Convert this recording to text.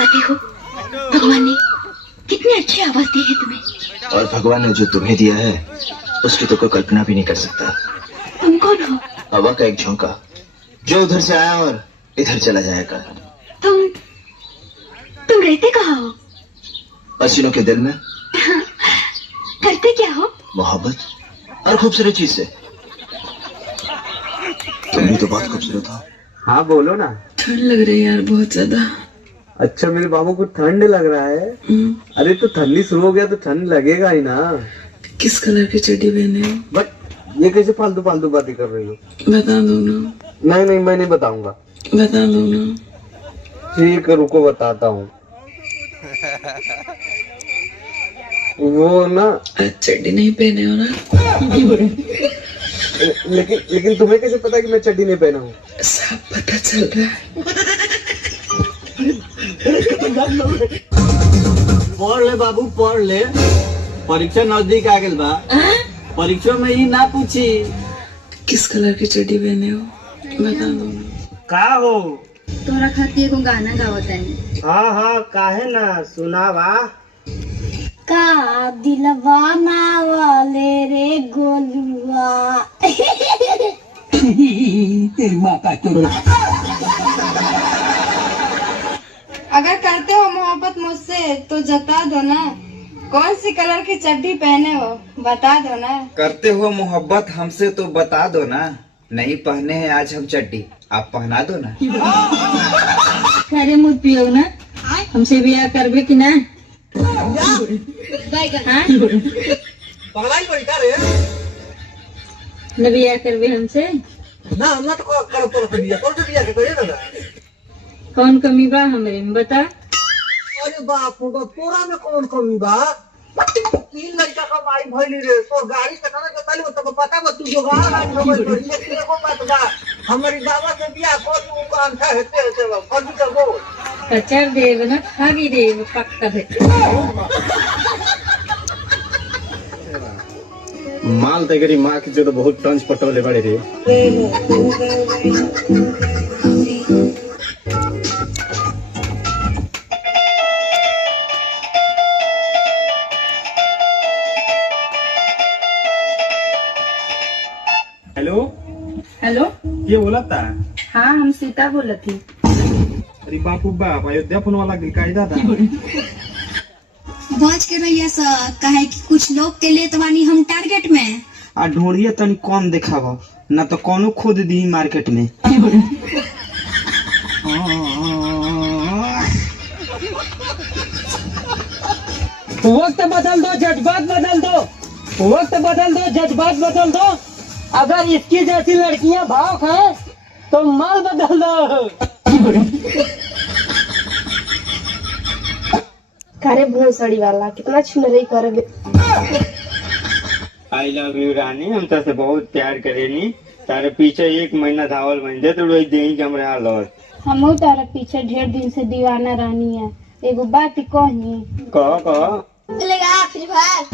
गाते हो। भगवान ने कितनी अच्छी आवाज दी है तुम्हें। और भगवान ने जो तुम्हें दिया है उसकी तो कोई कल्पना भी नहीं कर सकता। तुम कौन हो? हवा का एक झोंका जो उधर से आया और इधर चला जाएगा। तुम रहते कहाँ हो? पसीनों के दिल में। करते क्या हो? मोहब्बत और खूबसूरत चीज से। तुम भी तो बहुत खूबसूरत हो। हाँ बोलो ना। ठंड लग रही है यार बहुत ज्यादा। अच्छा मेरे बाबू को ठंड लग रहा है। अरे तो ठंडी शुरू हो गया तो ठंड लगेगा ही ना। किस कलर की चड्डी पहने हो? बट ये कैसे फालतू फालतू बातें कर रही हो? बता दो ना। नहीं मैं नहीं बताऊंगा। बता दो ना। ठीक है रुको बताता हूँ। वो ना चड्डी नहीं पहने हो ना? लेकिन तुम्हें कैसे पता कि मैं चड्डी नहीं पहना हूँ? सब पता चल रहा है। पढ़ ले बाबू पढ़ ले। परीक्षा नजदीक आ गई बा। परीक्षा में ही ना पूछी किस कलर की चड्डी पहने हो? बता दो ना। का हो? तोरा खातिर एगो गाना गावत है। हाँ काहे ना सुनावा। का दिलवा ना वाले रे गोलुआ। तेरी माँ का चोर। अगर करते हो मोहब्बत मुझसे तो जता दो ना। कौन सी कलर की चड्डी पहने हो बता दो ना। करते हो मोहब्बत हमसे तो बता दो ना। नहीं पहने हैं आज हम चड्डी आप पहना दो ना। अरे मुझ पियो ना हमसे ब्याह करबे कि ना? हाँ? न ब्याह करबे हमसे? ना तो कर कौन कमी बा हमरे में बता। अरे बाप रे तोरा में कौन कमी बा? 3 लड़का का भाई भइली रे तो गाड़ी कटाना जताली तो पता बा तू जो गाड़ी खबर पड़ी है को बात बा। हमारी बाबा के बियाह को तू कान था हेते बा फर्जी कर दो। कचर देव ना खागी देव पक्का है। माल तेरी माँ की जो तो बहुत टंच पटोले बड़े रे। हेलो हेलो ये बोला था? हाँ हम सीता बोला थी। अरे बापू बाप अयोध्या फोन वाला कायदा था। बच के रहिए सर कहे कि कुछ लोग के लिए तुम्हारी हम टारगेट में। आ ढोड़िए तनी कम दिखावा ना तो कोनो खुद दी मार्केट में। वक्त बदल दो जज्बात बदल दो। वक्त बदल दो जज्बात बदल दो। अगर इसकी जैसी लड़कियां भाव हैं तो माल बदल दो। करे भोसड़ी वाला कितना छुनरी करे। आई लव यू रानी हम तो बहुत प्यार करेनी। तारे पीछे 1 महीना धावल बन दे तो रोज देही के हमरा लौट। हम तारा पीछे ढेर दिन से दीवाना रानी है। एगो बात कही। कह चलेगा फ्री फायर।